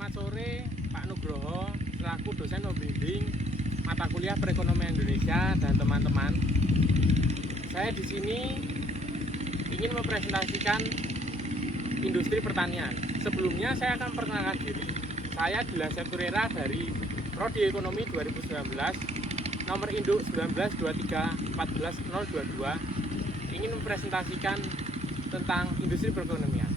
Selamat sore Pak Nugroho, selaku dosen pembimbing mata kuliah Perekonomian Indonesia dan teman-teman. Saya di sini ingin mempresentasikan industri pertanian. Sebelumnya saya akan perkenalkan diri. Saya Dilan Septurera dari Prodi Ekonomi 2019, nomor induk 1923 14022, ingin mempresentasikan tentang industri perekonomian.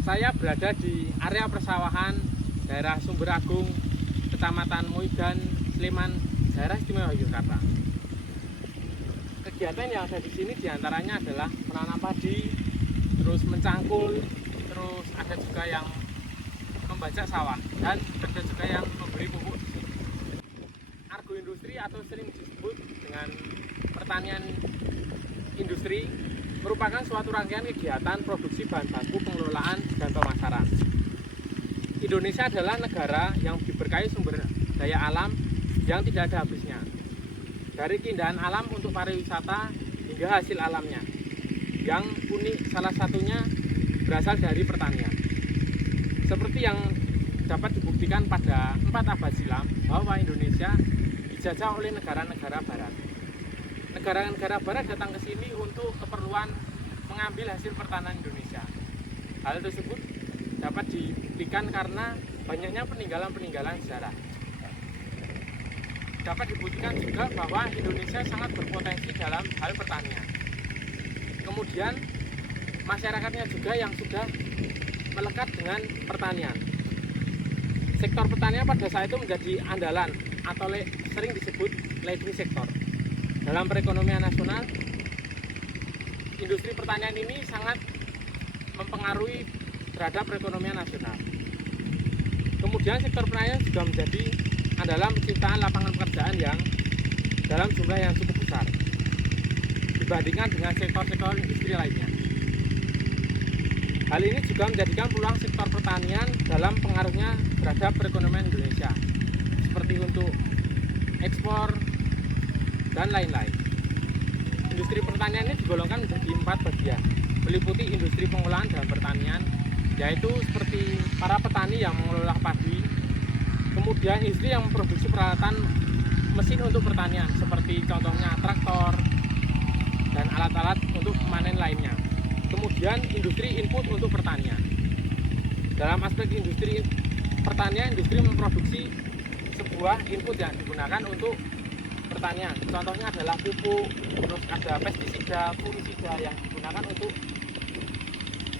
Saya berada di area persawahan daerah Sumber Agung, Kecamatan Muigan, Sleman, daerah istimewa Yogyakarta. Kegiatan yang ada di sini diantaranya adalah menanam padi, terus mencangkul, terus ada juga yang membajak sawah, dan ada juga yang memberi pupuk. Agroindustri atau sering disebut dengan pertanian industri merupakan suatu rangkaian kegiatan produksi bahan baku, pengelolaan, dan pemasaran. Indonesia adalah negara yang diberkahi sumber daya alam yang tidak ada habisnya. Dari keindahan alam untuk pariwisata hingga hasil alamnya. Yang unik salah satunya berasal dari pertanian. Seperti yang dapat dibuktikan pada 4 abad silam bahwa Indonesia dijajah oleh negara-negara barat. Negara-negara barat datang ke sini untuk keperluan mengambil hasil pertanian Indonesia. Hal tersebut dapat dibuktikan karena banyaknya peninggalan-peninggalan sejarah. Dapat dibuktikan juga bahwa Indonesia sangat berpotensi dalam hal pertanian. Kemudian masyarakatnya juga yang sudah melekat dengan pertanian. Sektor pertanian pada saat itu menjadi andalan atau sering disebut leading sector. Dalam perekonomian nasional, industri pertanian ini sangat mempengaruhi terhadap perekonomian nasional. Kemudian sektor pertanian juga menjadi andalan penciptaan lapangan pekerjaan yang dalam jumlah yang cukup besar dibandingkan dengan sektor-sektor industri lainnya. Hal ini juga menjadikan peluang sektor pertanian dalam pengaruhnya terhadap perekonomian Indonesia, seperti untuk ekspor dan lain-lain. Industri pertanian ini digolongkan menjadi 4 bagian, meliputi industri pengolahan dan pertanian, yaitu seperti para petani yang mengelola padi, kemudian industri yang memproduksi peralatan mesin untuk pertanian, seperti contohnya traktor dan alat-alat untuk memanen lainnya. Kemudian industri input untuk pertanian. Dalam aspek industri pertanian, industri memproduksi sebuah input yang digunakan untuk pertanian. Contohnya adalah pupuk, terus ada pestisida, fungisida yang digunakan untuk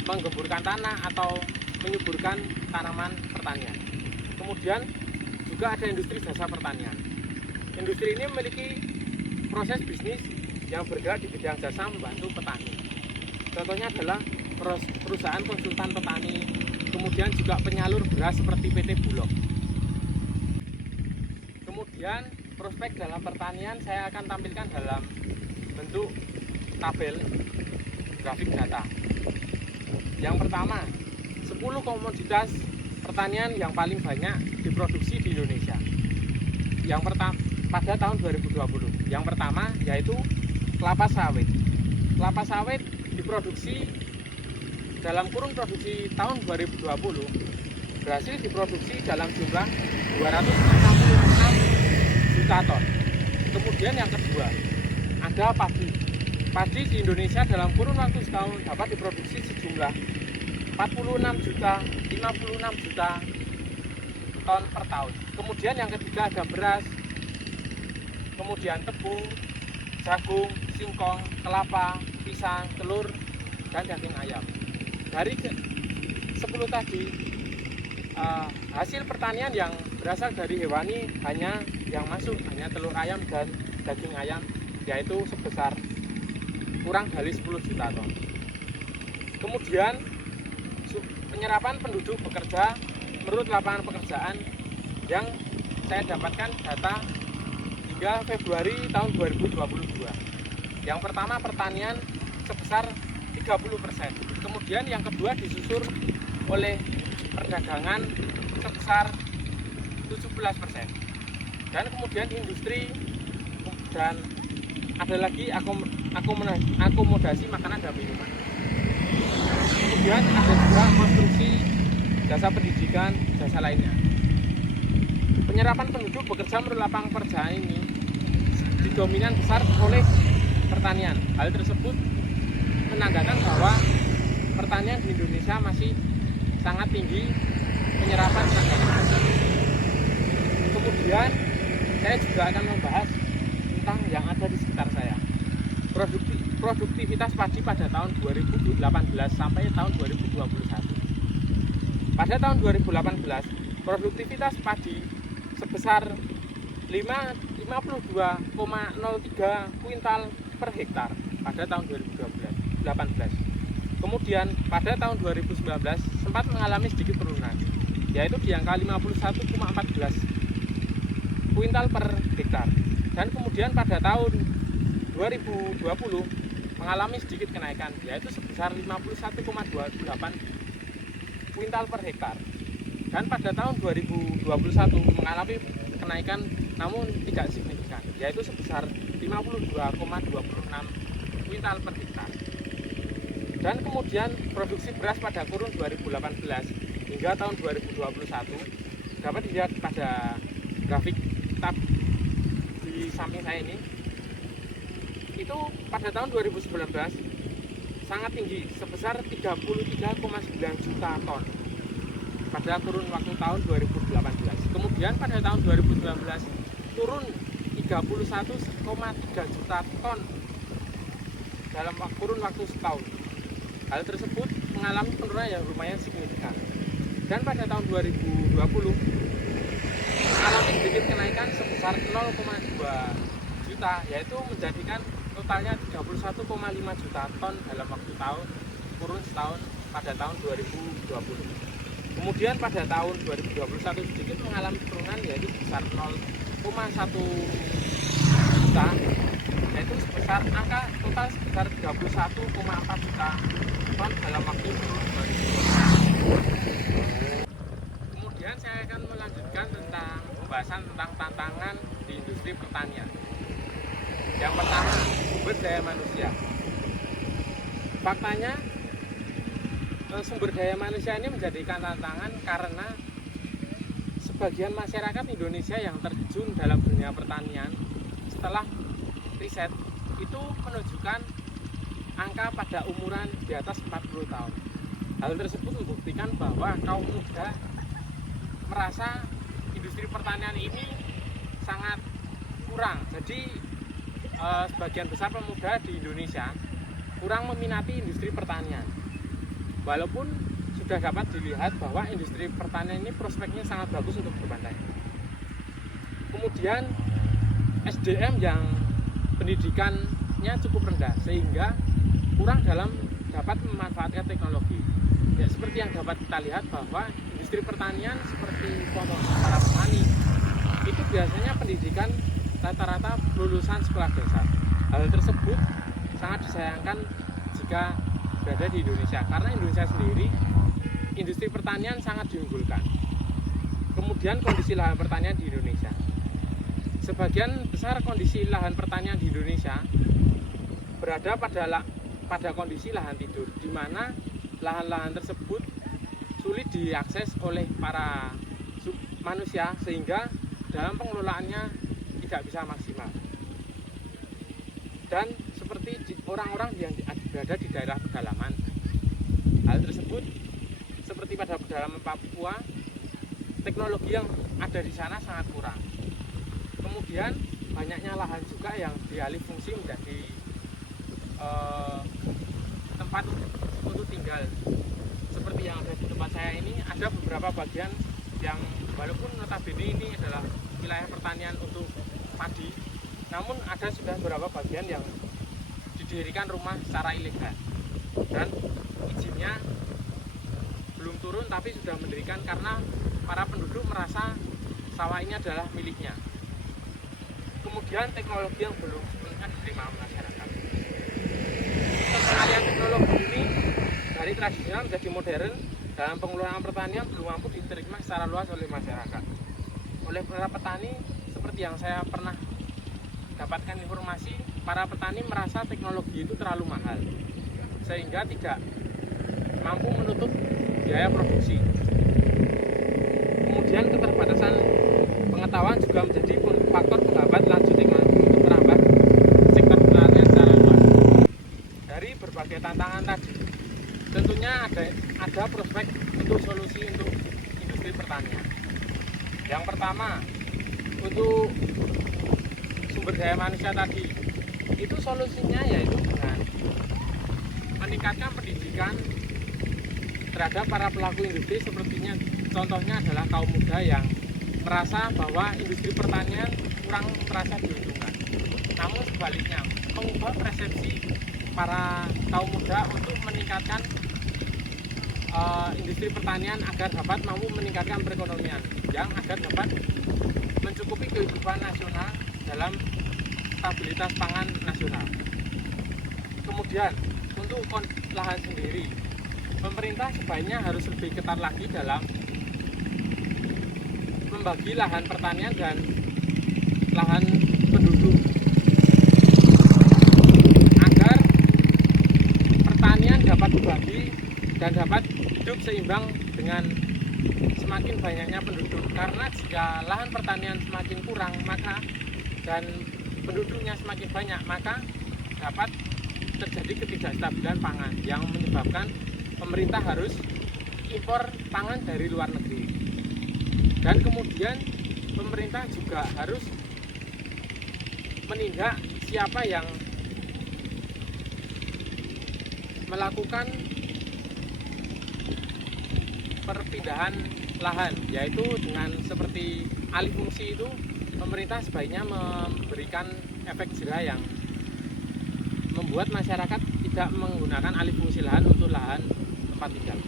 menggemburkan tanah atau menyuburkan tanaman pertanian. Kemudian juga ada industri jasa pertanian. Industri ini memiliki proses bisnis yang bergerak di bidang jasa membantu petani. Contohnya adalah perusahaan konsultan petani, kemudian juga penyalur beras seperti PT Bulog. Kemudian prospek dalam pertanian saya akan tampilkan dalam bentuk tabel grafik data. Yang pertama, 10 komoditas pertanian yang paling banyak diproduksi di Indonesia. Yang pertama pada tahun 2020. Yang pertama yaitu kelapa sawit. Kelapa sawit diproduksi dalam kurun produksi tahun 2020 berhasil diproduksi dalam jumlah 266 juta ton. Kemudian yang kedua, ada padi. Padi di Indonesia dalam kurun waktu setahun dapat diproduksi sejumlah 46 juta, 56 juta ton per tahun. Kemudian yang ketiga ada beras, kemudian tebu, jagung, singkong, kelapa, pisang, telur, dan daging ayam. Dari 10 tadi, hasil pertanian yang berasal dari hewani hanya yang masuk hanya telur ayam dan daging ayam, yaitu sebesar kurang dari 10 juta ton. Kemudian penyerapan penduduk bekerja menurut lapangan pekerjaan yang saya dapatkan data hingga Februari tahun 2022. Yang pertama pertanian sebesar 30%. Kemudian yang kedua disusul oleh perdagangan sebesar 17%. Dan kemudian industri dan ada lagi akomodasi makanan dan minuman. Kemudian ada juga konstruksi jasa pendidikan, jasa lainnya. Penyerapan penduduk bekerja menurut lapangan pekerjaan ini didominan besar oleh pertanian. Hal tersebut menandakan bahwa pertanian di Indonesia masih sangat tinggi penyerapan tenaga kerja. Kemudian saya juga akan membahas tentang yang ada di sekitar saya. Produktivitas padi pada tahun 2018 sampai tahun 2021. Pada tahun 2018, produktivitas padi sebesar 52,03 kuintal per hektar pada tahun 2018. Kemudian pada tahun 2019 sempat mengalami sedikit penurunan, yaitu di angka 51,14 kuintal per hektar. Dan kemudian pada tahun 2020 mengalami sedikit kenaikan, yaitu sebesar 51,28 kuintal per hektar. Dan pada tahun 2021 mengalami kenaikan namun tidak signifikan, yaitu sebesar 52,26 kuintal per hektar. Dan kemudian produksi beras pada kurun 2018 hingga tahun 2021 dapat dilihat pada grafik tab di samping saya ini. Itu pada tahun 2019 sangat tinggi sebesar 33,9 juta ton pada kurun waktu tahun 2018. Kemudian pada tahun 2019 turun 31,3 juta ton dalam kurun waktu setahun. Hal tersebut mengalami penurunan yang lumayan signifikan. Dan pada tahun 2020 mengalami sedikit kenaikan sebesar 0,2 juta, yaitu menjadikan totalnya 31,5 juta ton dalam waktu tahun kurun setahun pada tahun 2020. Kemudian pada tahun 2021 sedikit mengalami penurunan, yaitu sebesar 0,1 juta, yaitu sebesar angka total sebesar 31,4 juta ton dalam waktu kurun 2020. Kemudian saya akan melanjutkan tentang pembahasan tentang tantangan di industri pertanian. Yang pertama, sumber daya manusia. Faktanya, sumber daya manusia ini menjadikan tantangan karena sebagian masyarakat Indonesia yang terjun dalam dunia pertanian setelah riset itu menunjukkan angka pada umuran di atas 40 tahun. Hal tersebut membuktikan bahwa kaum muda merasa industri pertanian ini sangat kurang. Jadi sebagian besar pemuda di Indonesia kurang meminati industri pertanian. Walaupun sudah dapat dilihat bahwa industri pertanian ini prospeknya sangat bagus untuk berkembang. Kemudian SDM yang pendidikannya cukup rendah sehingga kurang dalam dapat memanfaatkan teknologi. Ya, seperti yang dapat kita lihat bahwa industri pertanian seperti para petani itu biasanya pendidikan rata-rata lulusan sekolah dasar. Hal tersebut sangat disayangkan jika berada di Indonesia, karena Indonesia sendiri industri pertanian sangat diunggulkan. Kemudian kondisi lahan pertanian di Indonesia, sebagian besar kondisi lahan pertanian di Indonesia berada pada kondisi lahan tidur, di mana lahan-lahan tersebut sulit diakses oleh para manusia sehingga dalam pengelolaannya tidak bisa maksimal. Dan seperti orang-orang yang berada di daerah pedalaman, hal tersebut seperti pada pedalaman Papua, teknologi yang ada di sana sangat kurang. Kemudian banyaknya lahan juga yang dialih fungsi menjadi tempat untuk tinggal. Seperti yang ada di tempat saya ini, ada beberapa bagian yang walaupun notabene ini adalah wilayah pertanian untuk padi, namun ada sudah beberapa bagian yang didirikan rumah secara ilegal dan izinnya belum turun tapi sudah mendirikan karena para penduduk merasa sawah ini adalah miliknya. Kemudian teknologi yang belum sepenuhnya diterima masyarakat. Pengalihan teknologi ini dari tradisional menjadi modern dalam pengelolaan pertanian belum mampu diterima secara luas oleh masyarakat. Oleh para petani, seperti yang saya pernah dapatkan informasi, para petani merasa teknologi itu terlalu mahal sehingga tidak mampu menutup biaya produksi. Kemudian keterbatasan pengetahuan juga menjadi faktor penghambat laju teknologi untuk merambah sektor pertanian secara luas. Dari berbagai tantangan tadi, tentunya ada prospek untuk solusi untuk industri pertanian. Yang pertama, untuk sumber daya manusia tadi, itu solusinya yaitu dengan meningkatkan pendidikan terhadap para pelaku industri, sepertinya contohnya adalah kaum muda yang merasa bahwa industri pertanian kurang merasa diuntungkan. Namun sebaliknya, mengubah persepsi para kaum muda untuk meningkatkan industri pertanian agar dapat mampu meningkatkan perekonomian yang agar dapat mencukupi kehidupan nasional dalam stabilitas pangan nasional. Kemudian untuk lahan sendiri, pemerintah sebaiknya harus lebih ketat lagi dalam membagi lahan pertanian dan lahan penduduk agar pertanian dapat dibagi dan dapat hidup seimbang dengan semakin banyaknya penduduk. Karena jika lahan pertanian semakin kurang dan penduduknya semakin banyak, maka dapat terjadi ketidakstabilan pangan yang menyebabkan pemerintah harus impor pangan dari luar negeri. Dan kemudian pemerintah juga harus menindak siapa yang melakukan perpindahan lahan, yaitu dengan seperti alih fungsi. Itu pemerintah sebaiknya memberikan efek jera yang membuat masyarakat tidak menggunakan alih fungsi lahan untuk lahan tempat tinggal.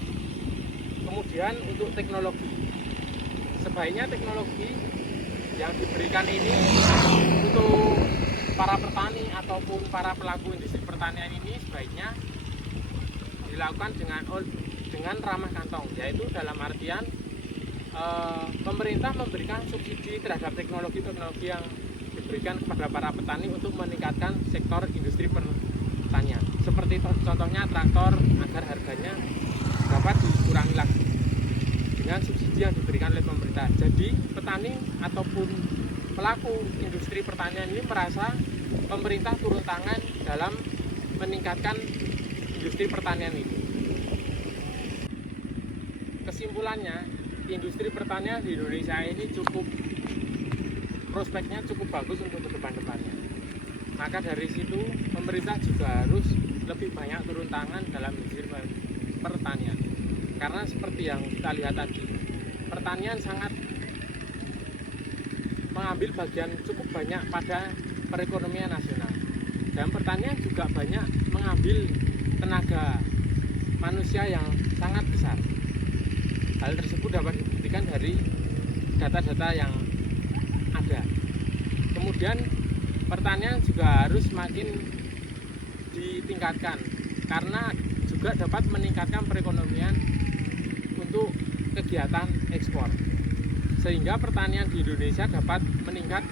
Kemudian untuk teknologi, sebaiknya teknologi yang diberikan ini untuk para petani ataupun para pelaku industri pertanian ini sebaiknya dilakukan dengan ramah kantong, yaitu dalam artian pemerintah memberikan subsidi terhadap teknologi-teknologi yang diberikan kepada para petani untuk meningkatkan sektor industri pertanian. Seperti contohnya traktor, agar harganya dapat dikurangi lagi dengan subsidi yang diberikan oleh pemerintah. Jadi petani ataupun pelaku industri pertanian ini merasa pemerintah turun tangan dalam meningkatkan industri pertanian ini. Kesimpulannya, industri pertanian di Indonesia ini prospeknya cukup bagus untuk ke depan-depannya. Maka dari situ pemerintah juga harus lebih banyak turun tangan dalam industri pertanian. Karena seperti yang kita lihat tadi, pertanian sangat mengambil bagian cukup banyak pada perekonomian nasional. Dan pertanian juga banyak mengambil tenaga manusia yang sangat besar. Hal tersebut dapat dibuktikan dari data-data yang ada. Kemudian pertanian juga harus semakin ditingkatkan karena juga dapat meningkatkan perekonomian untuk kegiatan ekspor, sehingga pertanian di Indonesia dapat meningkat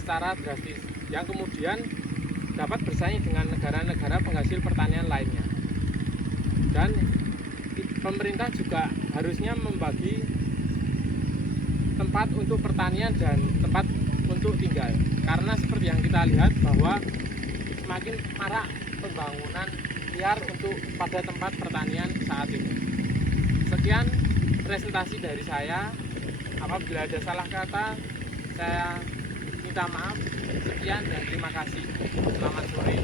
secara drastis, yang kemudian dapat bersaing dengan negara-negara penghasil pertanian lainnya. Dan pemerintah juga harusnya membagi tempat untuk pertanian dan tempat untuk tinggal, karena seperti yang kita lihat bahwa semakin marak pembangunan liar untuk pada tempat pertanian saat ini. Sekian presentasi dari saya. Apabila ada salah kata, saya minta maaf. Sekian dan terima kasih. Selamat sore.